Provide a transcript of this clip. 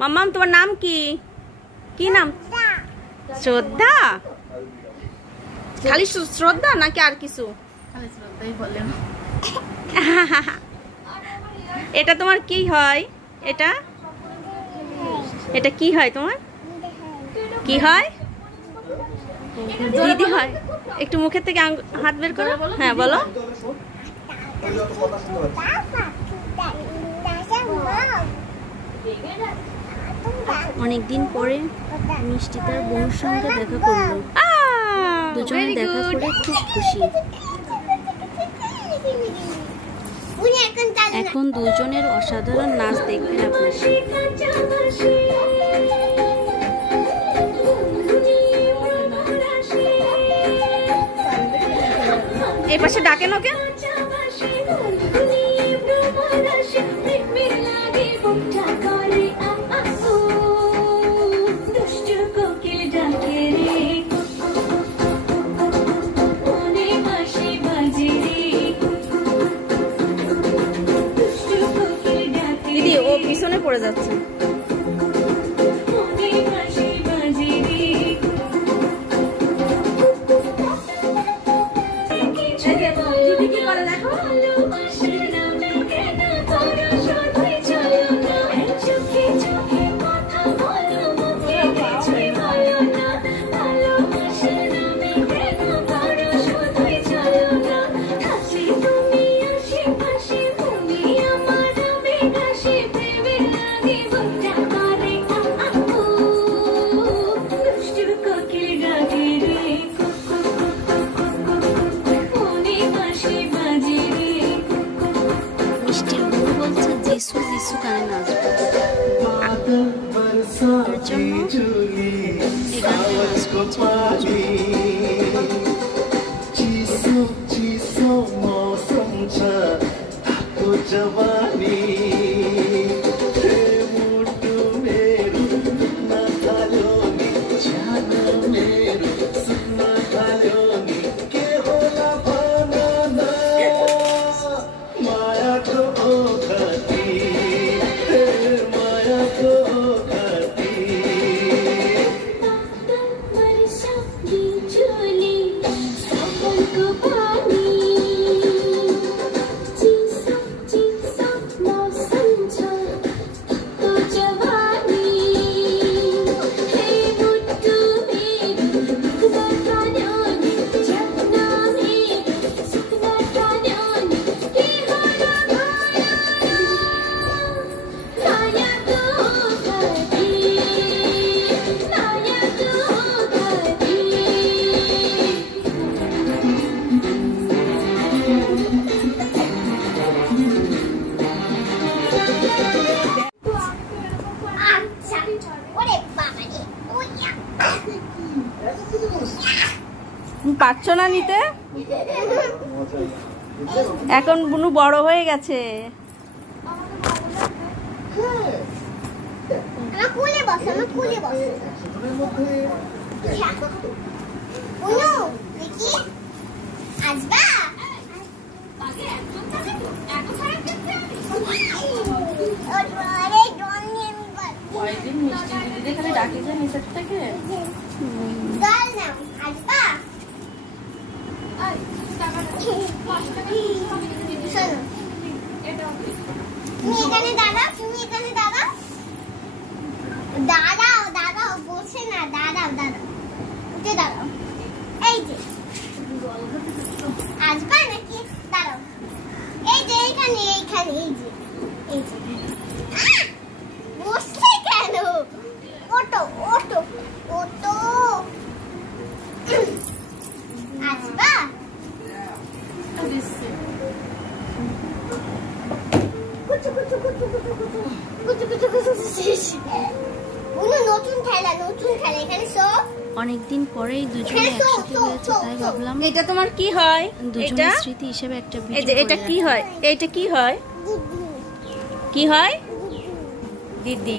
মাম্মাম তোমার নাম কি? কি নাম? শ্রদ্ধা। খালি শ্রদ্ধা নাকি আর কিছু? এটা তোমার কি হয়? এটা এটা কি হয় তোমার? কি হয়? দিদি হয়। একটু মুখের থেকে হাত বের করো। হ্যাঁ বলো। অনেকদিন পরে মিষ্টি তার বোনের সঙ্গে দেখা করলো। দুজনে দেখা করে খুব খুশি। এখন দুজনের অসাধারণ নাচ দেখবেন আপনারা। এই পাশে ডাকেন ওকে। দিদি ও পিছনে পড়ে যাচ্ছে। যিশু যিশু গানে নাচবে তার জন্য এই গানটা নাচ করছে। পারছো না নিতে? এখন বুনু বড় হয়ে গেছে। দাঁড়াও দাঁড়াও বলছে না, দাঁড়াও দাঁড়াও উঠে দাঁড়াও। এই যে আসবা নাকি? দাঁড়াও। এই যে এইখানে এইখানে এই যে এই যে বসছে কেন? ওটো ওটো ওটো আসবা? অনেকদিন পরেই দুজনে একসাথে হয়েছে, তাই ভাবলাম এটা তোমার কি হয়? দুজনের স্মৃতি হিসেবে একটা ভিডিও। এটা কি হয়? এটা কি হয়? কি হয়? দিদি।